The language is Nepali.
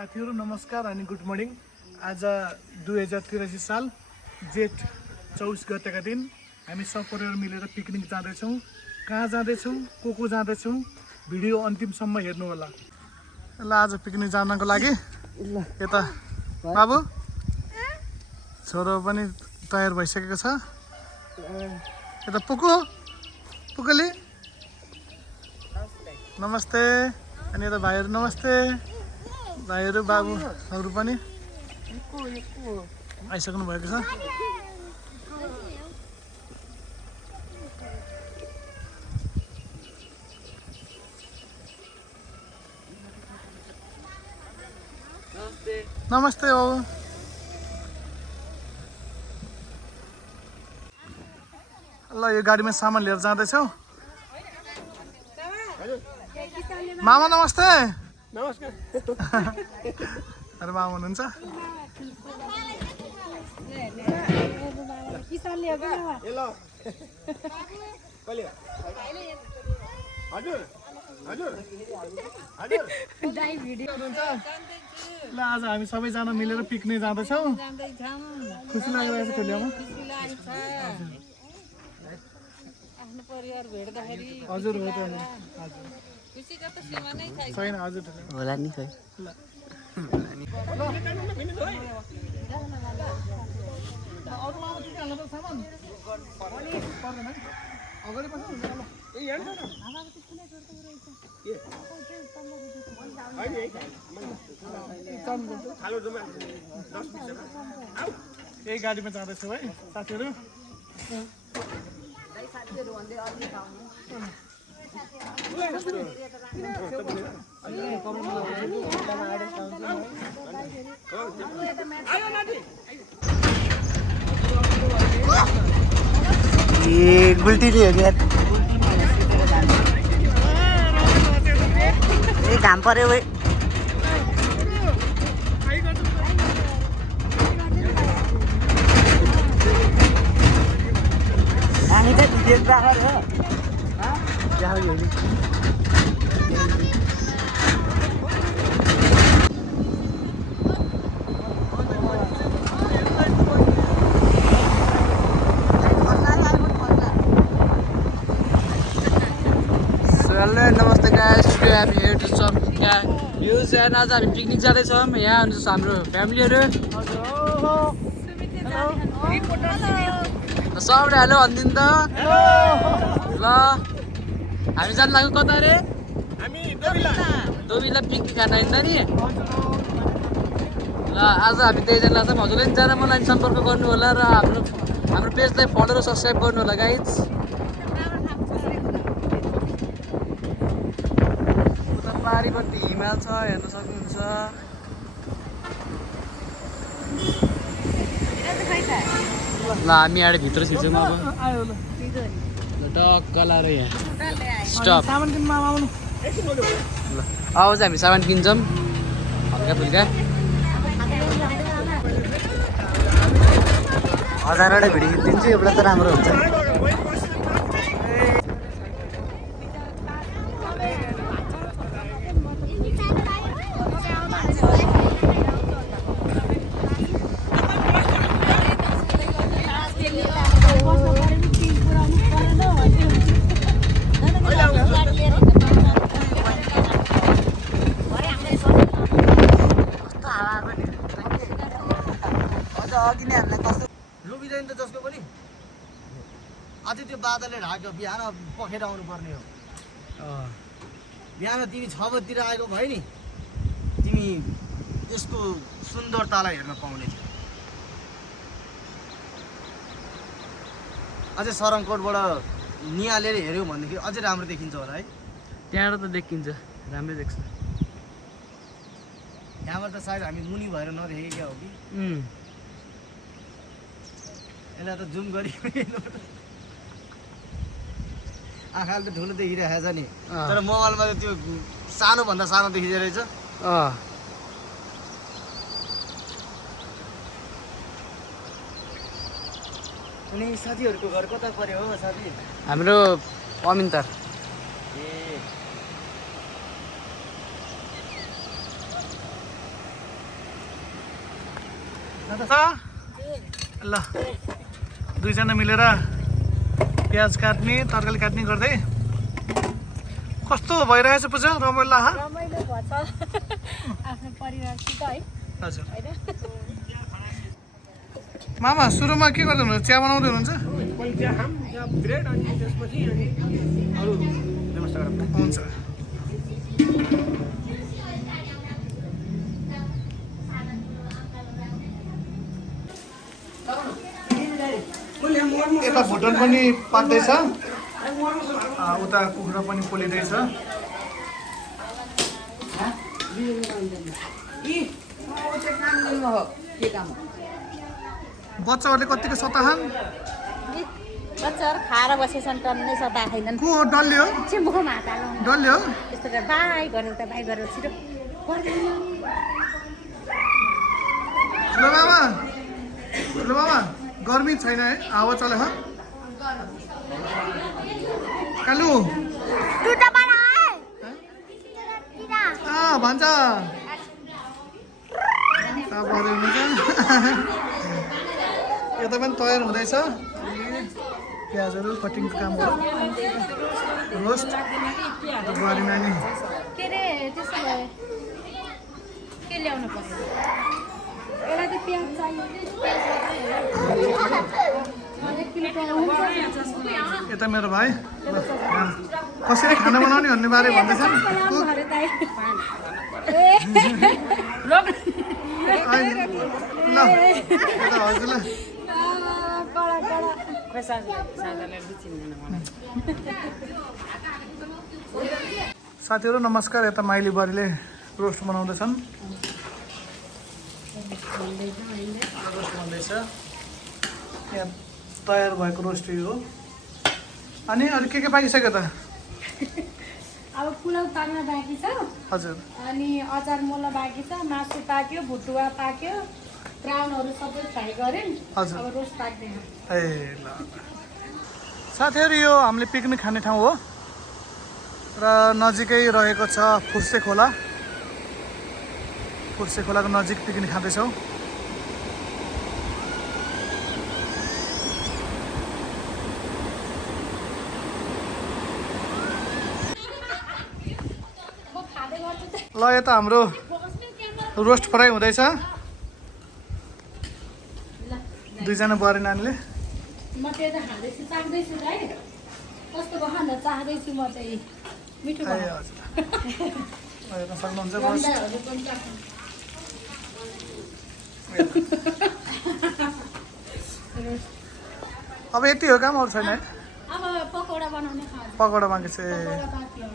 साथीहरु नमस्कार अनि गुड मर्निङ। आज 2083 साल जेठ 24 गतेका दिन हामी सपरिवार मिलेर पिकनिक जाँदैछौँ। कहाँ जाँदैछौँ, को जाँदैछौँ, भिडियो अन्तिमसम्म हेर्नु होला। ल आज पिकनिक जानको लागि यता बाबु छोरो पनि तयार भइसकेको छ। यता पुकुली नमस्ते। अनि यता भाइहरु नमस्ते। भाइहरु बाबुहरु पनि आइसक्नु भएको छ। नमस्ते बाबु। ल यो गाडीमा सामान लिएर जाँदैछौ। मामा नमस्ते। नमस्कार। अरे मामा हुनुहुन्छ? ल आज हामी सबैजना मिलेर पिकनिक जाँदैछौँ। खुसी लागिरहेको छ ठुलियामा। हजुर हो त। हजुर छैन हजुर होला नि खै। यही गाडीमा जाँदैछु है साथीहरू। ए गुल्टी नि हो यार। ए घाम पर्यो ओइ। हामी त भिडियोग्राफर हो। नमस्ते गाइस, टुडे हामी हियर टु चम्का भ्युज एन्ड आज हामी पिकनिक जाँदैछौँ। यहाँ हुनुहुन्छ हाम्रो फ्यामिलीहरू। सबले हेलो भनिदिनु त। ल हामी जानु लाग्यो कता अरे? दोबिला पिकनिक खान हिँड्दा नि। ल आज हामी त्यहीजना जान्छौँ। हजुरले पनि जान मन लाग्यो सम्पर्क गर्नु होला र हाम्रो पेजलाई फलो र सब्सक्राइब गर्नु होला गाइज। पारिपट्टि हिमाल छ हेर्न सक्नुहुन्छ। ल हामी आएर भित्र छिर्छौँ अब। ल टक्क लाएर यहाँ स्टप। सामान किन्नु आउनु। ल अब चाहिँ हामी सामान किन्छौँ हल्का फुल्का। 1000वटा भिडियो दिन्छु एउटा त राम्रो हुन्छ। अघि नै हामीलाई कस्तो लुबिँदैन त जसको पनि अझै त्यो बादलले ढाक्यो। बिहान पखेर आउनु पर्ने हो। बिहान तिमी 6 बजीतिर आएको भयो नि, तिमी यसको सुन्दरतालाई हेर्न पाउने थियो। अझै सरङकोटबाट निहालेर हेऱ्यौ भनेदेखि अझै राम्रो देखिन्छ होला है। त्यहाँबाट त देखिन्छ, राम्रै देख्छ। यहाँबाट त सायद हामी मुनि भएर नदेखेका हो कि। यसलाई त जुम गरी आँखाले त ठुलो देखिरहेको छ नि, तर मोबाइलमा त त्यो सानोभन्दा सानो देखिँदो रहेछ। अनि साथीहरूको घर कता पर्यो हो साथी? हाम्रो अमिन्तर। ए ल दुईजना मिलेर प्याज काट्ने तरकारी काट्ने गर्दै कस्तो भइरहेछ पूजा रमाइलो आहा रमाइलो भन्छ आफ्नो परिवारसित है हजुर होइन मामा सुरुमा के गर्दै हुनुहुन्छ चिया बनाउँदै हुनुहुन्छ ब्रेड अनि त्यसपछि अनि अरू व्यवस्था गरौँ हुन्छ यता भुटन पनि पाक्दैछ उता कुखुरा पनि पोलिँदैछ बच्चाहरूले कतिको सताहान बच्चाहरू खाएर बसेछन् टन्नै सता छैनन् को हो डल्ले हो चिम्बुकोमा हात हाल्नु डल्ले हो यस्तो गरेर बाई गरेर त बाई गरेर छिटो ठुलो बाबा गर्मी छैन है हावा चले ह कालु भन्छ यता पनि तयार हुँदैछ प्याजहरू कटिङको काम गरौँ रोस्ट बुहारी नानी के अरे त्यसो भए के ल्याउनु पर्यो एउटा त प्याज चाहियो यता मेरो भाइ कसरी खाना बनाउने भन्ने बारे भन्दैछन् ल यता हजुरलाई साथीहरू नमस्कार यता माइली बुहारीले रोस्ट बनाउँदैछन् रोस्ट बन्दैछ यहाँ तयार भएको रोस्ट हो अनि अरू के पाकिसक्यो त अब पुलाउ पाक्न बाँकी छ हजुर अनि अचार मोला बाँकी छ मासु पाक्यो भुटुवा पाक्यो ब्राउनहरू सबै फ्राई गऱ्यौँ हजुर। अब रोस्ट पाक्दैन ए ल साथीहरू यो हामीले पिकनिक खाने ठाउँ हो र नजिकै रहेको छ फुर्से खोलाको नजिक पिकनिक खाँदैछौँ ल यता हाम्रो रोस्ट फ्राई हुँदैछ दुईजना बुहारी नानीले म त्यो त खाँदैछु चाख्दैछु है कस्तो भयो न चाख्दैछु म चाहिँ मिठो ए भयो हजुर हेर्न सक्नुहुन्छ रोस्ट गन्धाहरू पनि चाख्नु अब यति हो काम अरू छैन है अब पकौडा बनाउने खान्छ पकौडा बाँकी छ पकौडा बाँकी हो